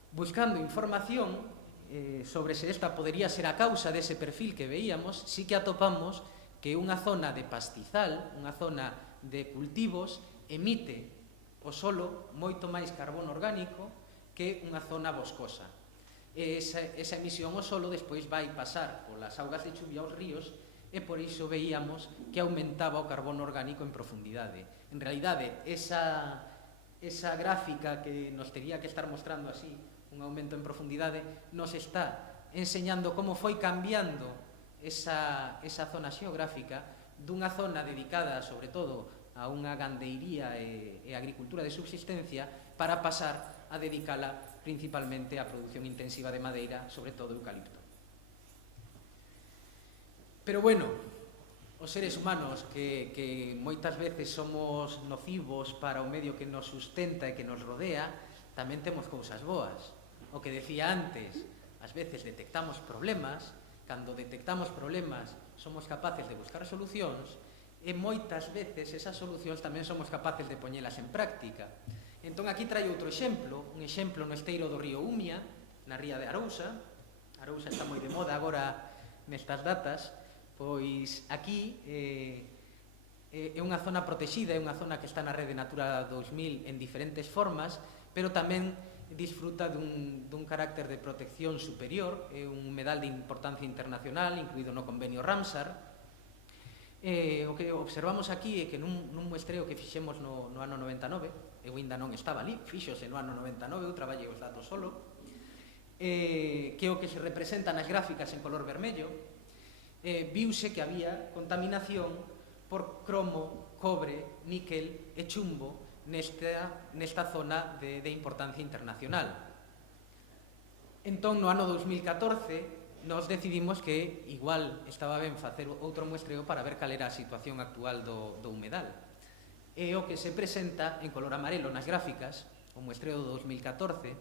Buscando información sobre se esta podería ser a causa dese perfil que veíamos, sí que atopamos que unha zona de pastizal, unha zona de cultivos, emite o solo moito máis carbono orgánico que unha zona boscosa. Esa emisión ao solo despois vai pasar polas augas de chuvia aos ríos e por iso veíamos que aumentaba o carbono orgánico en profundidade. En realidade, esa gráfica que nos tería que estar mostrando así, un aumento en profundidade, nos está enseñando como foi cambiando esa zona xeográfica dunha zona dedicada, sobre todo, a unha gandeiría e agricultura de subsistencia para pasar a dedicala principalmente á produción intensiva de madeira, sobre todo eucalipto. Pero bueno, os seres humanos que moitas veces somos nocivos para o medio que nos sustenta e que nos rodea, tamén temos cousas boas. O que decía antes, ás veces detectamos problemas, cando detectamos problemas somos capaces de buscar solucións e moitas veces esas solucións tamén somos capaces de poñelas en práctica. Entón aquí traio outro exemplo, un exemplo no esteiro do río Umia, na ría de Arousa. Arousa está moi de moda agora nestas datas. Pois aquí é unha zona protexida, é unha zona que está na Rede Natura 2000 en diferentes formas, pero tamén disfruta dun carácter de protección superior, é un humedal de importancia internacional, incluído no convenio Ramsar. O que observamos aquí é que nun muestreo que fixemos no ano 99, eu ainda non estaba ali, fíxose no ano 99, eu traballei os datos solo, que é o que se representa nas gráficas en color vermello. Viuse que había contaminación por cromo, cobre, níquel e chumbo nesta zona de importancia internacional. Entón, no ano 2014, nos decidimos que igual estaba ben facer outro muestreo para ver cal era a situación actual do humedal. E o que se presenta en color amarelo nas gráficas, o muestreo do 2014,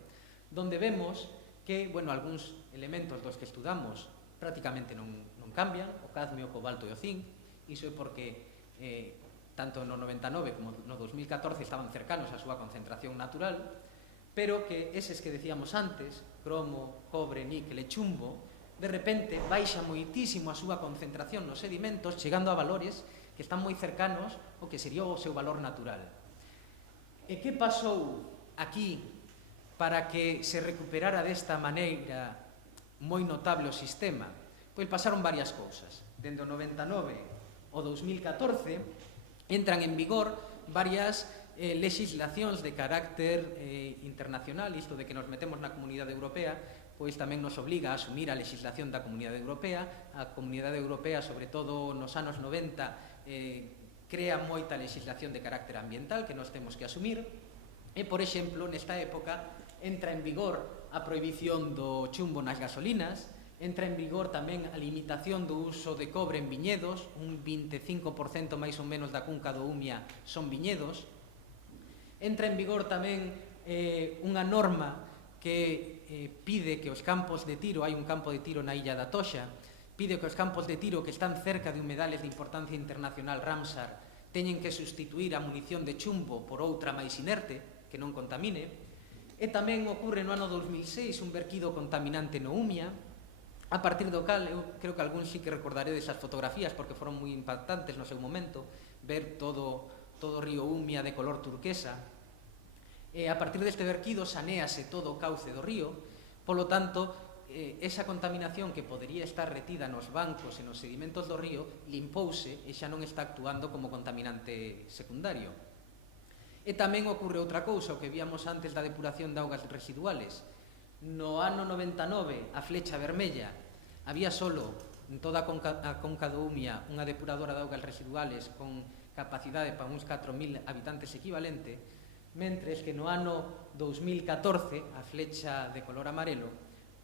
donde vemos que, bueno, algúns elementos dos que estudamos prácticamente non cambian, o cadmio, o cobalto e o zinc. Iso é porque tanto no 99 como no 2014 estaban cercanos á súa concentración natural, pero que eses que decíamos antes, cromo, cobre, níquel e chumbo, de repente baixa moitísimo a súa concentración nos sedimentos, chegando a valores que están moi cercanos ao que sería o seu valor natural. E que pasou aquí para que se recuperara desta maneira moi notable o sistema? Pois pasaron varias cousas. Dende o 99 ao 2014 entran en vigor varias legislacións de carácter internacional. Isto de que nos metemos na Comunidade Europea pois tamén nos obliga a asumir a legislación da Comunidade Europea. A Comunidade Europea, sobre todo nos anos 90, crea moita legislación de carácter ambiental que nos temos que asumir. E, por exemplo, nesta época entra en vigor a prohibición do chumbo nas gasolinas, entra en vigor tamén a limitación do uso de cobre en viñedos, un 25% máis ou menos da cunca do Umia son viñedos. Entra en vigor tamén unha norma que pide que os campos de tiro, hai un campo de tiro na illa da Toxa, pide que os campos de tiro que están cerca de humedales de importancia internacional Ramsar teñen que sustituir a munición de chumbo por outra máis inerte, que non contamine. E tamén ocorre no ano 2006 un verquido contaminante no Umia, a partir do cal, eu creo que algún sí que recordaré desas fotografías porque foron moi impactantes no seu momento, ver todo o río Umia de color turquesa. E a partir deste verquido sanéase todo o cauce do río, polo tanto, esa contaminación que podería estar retida nos bancos e nos sedimentos do río limpouse e xa non está actuando como contaminante secundario. E tamén ocorre outra cousa, o que víamos antes da depuración de augas residuales. No ano 99, a Flecha Vermella, había solo en toda a conca do Umia unha depuradora de augas residuales con capacidade para uns 4.000 habitantes equivalente, mentres que no ano 2014, a flecha de color amarelo,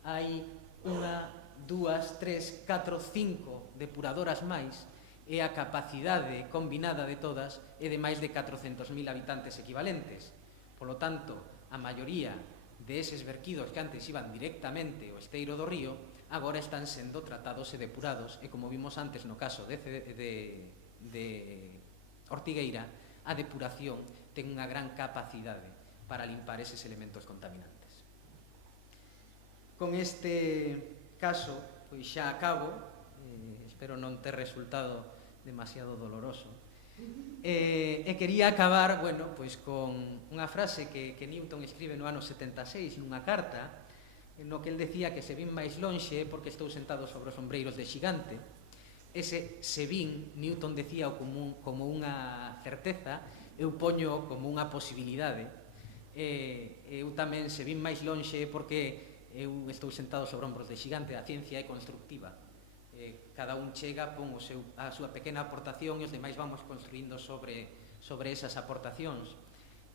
hai unha, dúas, tres, 4, 5 depuradoras máis e a capacidade combinada de todas é de máis de 400.000 habitantes equivalentes. Polo tanto, a maioría deses verquidos que antes iban directamente ao esteiro do río, agora están sendo tratados e depurados, e como vimos antes no caso de Ortigueira, a depuración ten unha gran capacidade para limpar eses elementos contaminantes. Con este caso, pois xa acabo, espero non ter resultado demasiado doloroso, e quería acabar, bueno, pois con unha frase que Newton escribe no ano 76 nunha carta, no que el decía que se vin máis lonxe porque estou sentado sobre os ombreiros de xigante. Ese se vin, Newton decía como unha certeza, eu poño como unha posibilidade. Eu tamén se vin máis lonxe porque eu estou sentado sobre ombros de xigante. A ciencia é constructiva. Cada un chega, pon a súa pequena aportación e os demais vamos construindo sobre esas aportacións.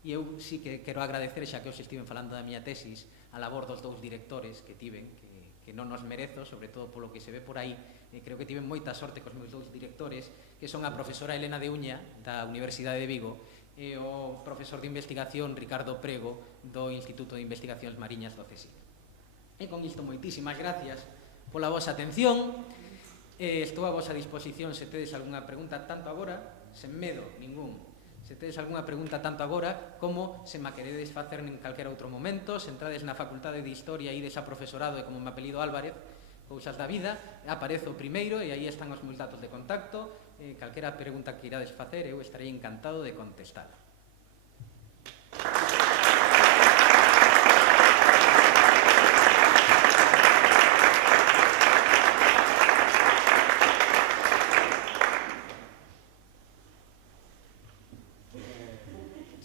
E eu sí que quero agradecer, xa que hoxe estiven falando da miña tesis, a labor dos dous directores que tiven, que non nos merezo, sobre todo polo que se ve por aí. Creo que tiven moita sorte cos meus dous directores, que son a profesora Elena de Uña, da Universidade de Vigo, e o profesor de investigación Ricardo Prego, do Instituto de Investigacións Mariñas do CSIC. E con isto, moitísimas gracias pola vosa atención. Estou a vosa disposición se tedes algunha pregunta, tanto agora, sen medo ningún. Se tedes algunha pregunta tanto agora como se ma queredes facer en calquera outro momento, se entrades na Facultade de Historia e ides a profesorado e como me apelido Álvarez, cousas da vida, aparezo primeiro e aí están os meus datos de contacto. Calquera pregunta que irades facer, eu estarei encantado de contestar.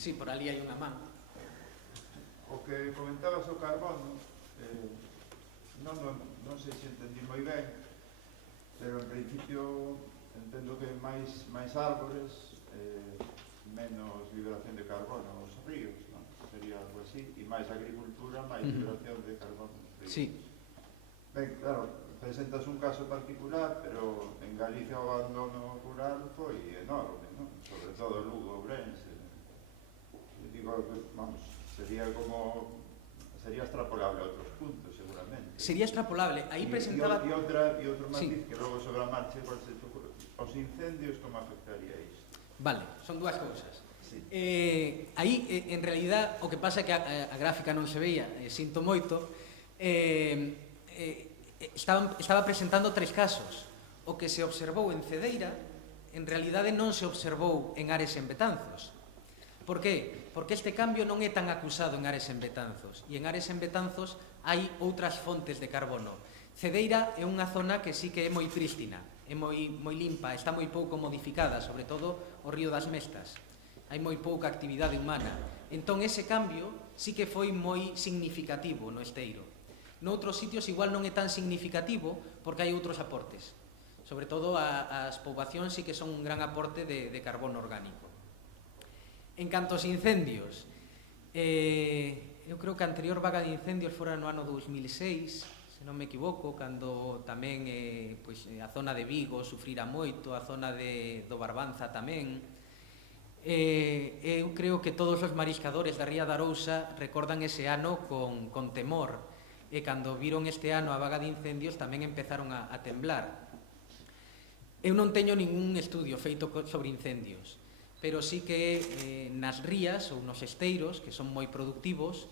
Sí, por ali hai unha man. O que comentabas o carbono, non sei se entendí moi ben, pero en principio entendo que máis árbores, menos liberación de carbono nos ríos, non? Sería algo así, e máis agricultura, máis liberación de carbono nos ríos. Sí. Ben, claro, presentas un caso particular, pero en Galicia o abandono rural foi enorme, non? Sobre todo Lugo, Ourense. Digo, vamos, sería extrapolable a outros puntos, seguramente. Sería extrapolable. Aí presentaba... E outro matiz, que logo sobre a marcha, os incendios, como afectaría isto? Vale, son dúas cousas. Sí. Aí, en realidad, o que pasa é que a gráfica non se veía, sinto moito, estaba presentando 3 casos. O que se observou en Cedeira, en realidade non se observou en Ares en Betanzos. Por qué? Porque este cambio non é tan acusado en Ares en Betanzos, e en Ares en Betanzos hai outras fontes de carbono. Cedeira é unha zona que sí que é moi prístina, é moi limpa, está moi pouco modificada, sobre todo o río das Mestas. Hai moi pouca actividade humana. Entón, ese cambio sí que foi moi significativo no esteiro. Noutros sitios igual non é tan significativo porque hai outros aportes. Sobre todo as poboacións sí que son un gran aporte de carbono orgánico. En canto aos incendios, eu creo que a anterior vaga de incendios fora no ano 2006, se non me equivoco, cando tamén a zona de Vigo sufrira moito, a zona do Barbanza tamén. Eu creo que todos os mariscadores da Ría da Arousa recordan ese ano con temor, e cando viron este ano a vaga de incendios tamén empezaron a temblar. Eu non teño ningún estudio feito sobre incendios, pero sí que nas rías ou nos esteiros, que son moi productivos,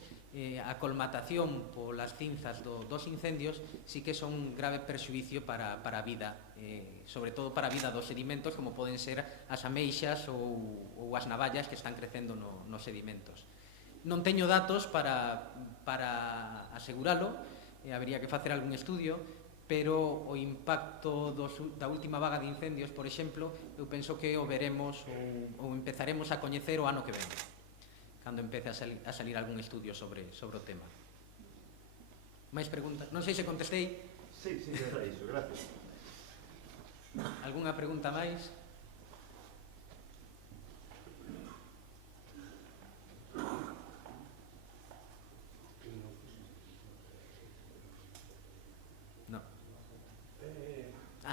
a colmatación polas cinzas dos incendios sí que son un grave perxuicio para a vida, sobre todo para a vida dos sedimentos, como poden ser as ameixas ou as navallas que están crecendo nos sedimentos. Non teño datos para aseguralo, habría que facer algún estudio, pero o impacto da última vaga de incendios, por exemplo, eu penso que o veremos ou empezaremos a coñecer o ano que ven, cando empece a salir algún estudio sobre o tema. Mais preguntas? Non sei se contestei. Sí, era iso, gracias. Algúnha pregunta máis?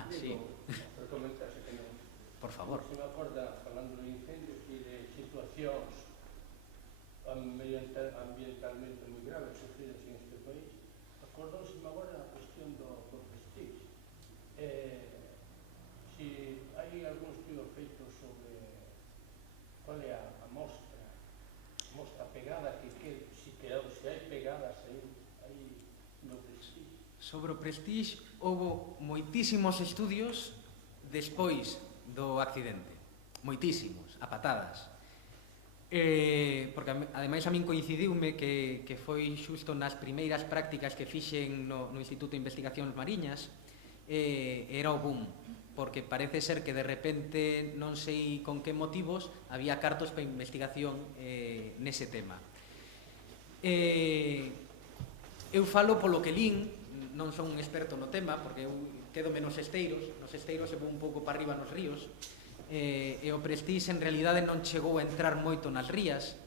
Sí. Por favor. Se me acorda, falando de incendios e de situacións ambientalmente moi graves sufridas en este país, acordóseme agora a cuestión do Si hai algún estudo feito sobre cual é a mostra pegada se hai pegadas aí no Prestige. Sobre o Prestige, houve moitísimos estudios despois do accidente. Moitísimos, a patadas. Porque ademais a min coincidiume que foi xusto nas primeiras prácticas que fixen no Instituto de Investigacións Mariñas, era o boom, porque parece ser que de repente non sei con que motivos había cartos para investigación nese tema. Eu falo polo que lín, non son un experto no tema, porque eu quedo nos esteiros e vou un pouco para arriba nos ríos, e o Prestige en realidade non chegou a entrar moito nas rías,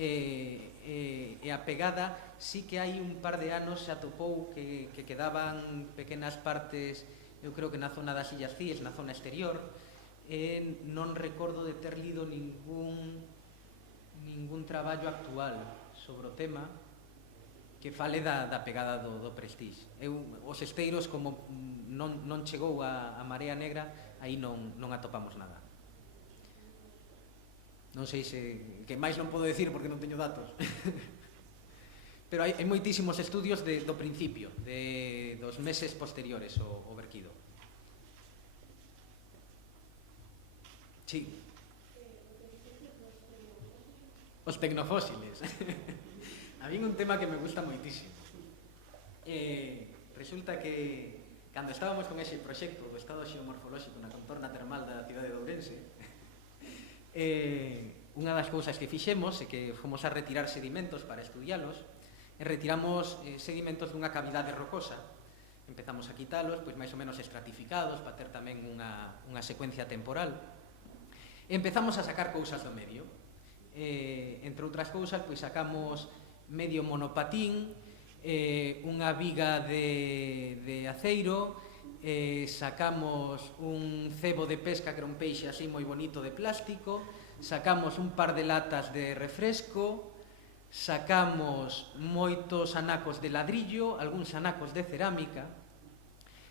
e a pegada sí que hai un par de anos se atopou que quedaban pequenas partes, eu creo que na zona das Illas Cíes, na zona exterior, e non recordo de ter lido ningún traballo actual sobre o tema que fale da pegada do Prestige. Os esteiros, como non chegou a Marea Negra, aí non atopamos nada. Non sei que máis non podo decir porque non teño datos. Pero hai moitísimos estudios do principio, dos meses posteriores ao verquido. Sí. Os tecnofósiles. A mí un tema que me gusta moitísimo. Resulta que cando estábamos con ese proxecto do estado xeomorfolóxico na contorna termal da cidade de Ourense, unha das cousas que fixemos é que fomos a retirar sedimentos para estudialos, e retiramos sedimentos dunha cavidade rocosa. Empezamos a quitalos, pois máis ou menos estratificados, para ter tamén unha secuencia temporal. E empezamos a sacar cousas do medio. Entre outras cousas, pois sacamos medio monopatín, unha viga de aceiro, sacamos un cebo de pesca que era un peixe así moi bonito de plástico, sacamos un par de latas de refresco, sacamos moitos anacos de ladrillo, algúns anacos de cerámica,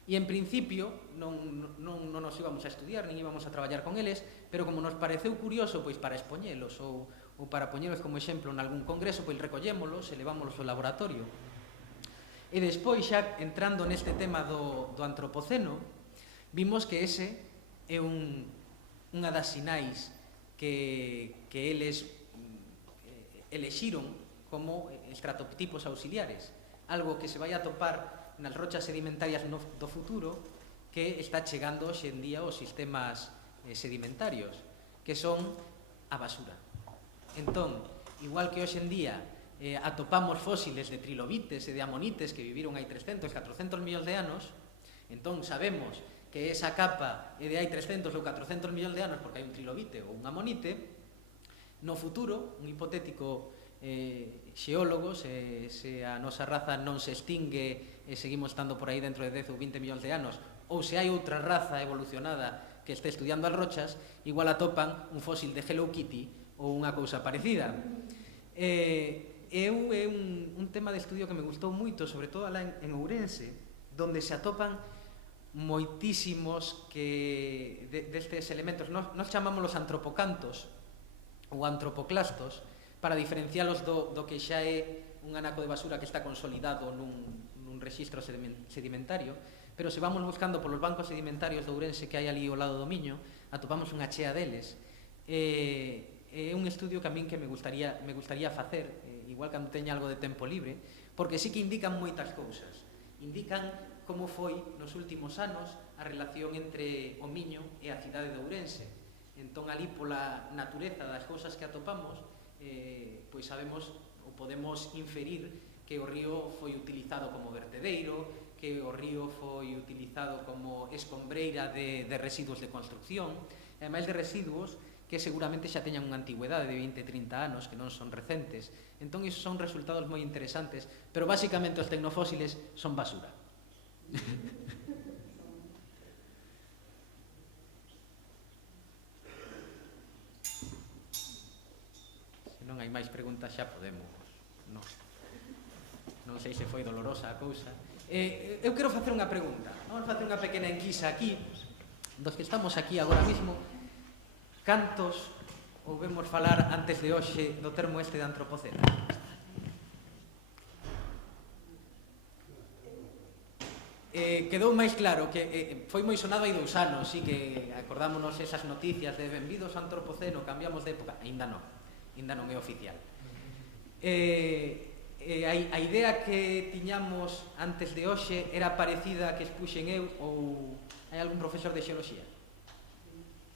e en principio non nos íbamos a estudiar, nin íbamos a traballar con eles, pero como nos pareceu curioso, pois para expoñelos ou para poñelos como exemplo en algún congreso, pois recollémolos e levámolos ao laboratorio. E despois, xa entrando neste tema do antropoceno, vimos que ese é unha das sinais que eles elexiron como estratotipos auxiliares, algo que se vai a topar nas rochas sedimentarias do futuro que está chegando hoxe en día aos sistemas sedimentarios, que son a basura. Entón, igual que hoxe en día atopamos fósiles de trilobites e de amonites que viviron hai 300, 400 millóns de anos, entón sabemos que esa capa é de hai 300 ou 400 millóns de anos porque hai un trilobite ou un amonite. No futuro, un hipotético xeólogo, se a nosa raza non se extingue e seguimos estando por aí dentro de 10 ou 20 millóns de anos, ou se hai outra raza evolucionada que este estudiando as rochas, igual atopan un fósil de Hello Kitty ou unha cousa parecida. É un tema de estudio que me gustou moito, sobre todo alá en Ourense, donde se atopan moitísimos destes elementos. Nos chamamos los antropocantos ou antropoclastos para diferencialos do que xa é un anaco de basura que está consolidado nun rexistro sedimentario, pero se vamos buscando polos bancos sedimentarios de Ourense que hai ali ao lado do Miño, atopamos unha chea deles. É un estudio que a min que me gustaría facer, igual cando teña algo de tempo libre, porque sí que indican moitas cousas. Indican como foi nos últimos anos a relación entre o Miño e a cidade de Ourense. Entón, ali pola natureza das cousas que atopamos, pois sabemos ou podemos inferir que o río foi utilizado como vertedeiro, que o río foi utilizado como escombreira de residuos de construcción, e ademais de residuos que seguramente xa teñan unha antigüedade de 20-30 anos, que non son recentes. Entón, isos son resultados moi interesantes, pero basicamente os tecnofósiles son basura. Se non hai máis preguntas xa podemos. Non sei se foi dolorosa a cousa. Eu quero facer unha pregunta. Vamos facer unha pequena enquisa aquí, dos que estamos aquí agora mismo. Cantos ouvemos falar antes de hoxe do termo este de antropoceno? Quedou máis claro que foi moi sonado hai 2 anos, sí, que acordámonos esas noticias de benvidos ao antropoceno, cambiamos de época. Ainda non é oficial. A idea que tiñamos antes de hoxe era parecida a que expuxen eu, ou hai algún profesor de xeoloxía?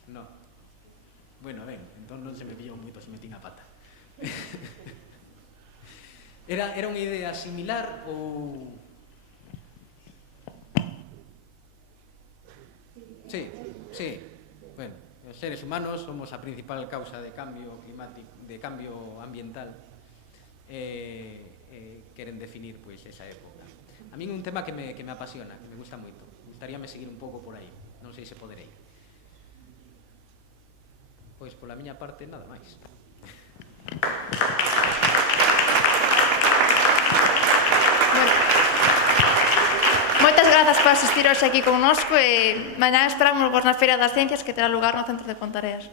Non. Bueno, ben, entón non se me pillou moito se metín a pata. Era unha idea similar ou... Sí. Bueno, os seres humanos somos a principal causa de cambio climático, de cambio ambiental. Queren definir pois esa época. A min é un tema que me apasiona, que me gusta moito. Gustaríame seguir un pouco por aí. Non sei se poderei. Pois pola miña parte nada máis. Moitas grazas por asistir hoxe aquí connosco e mañá esperamos vos na Feira das Ciencias que terá lugar no Centro de Pontareas.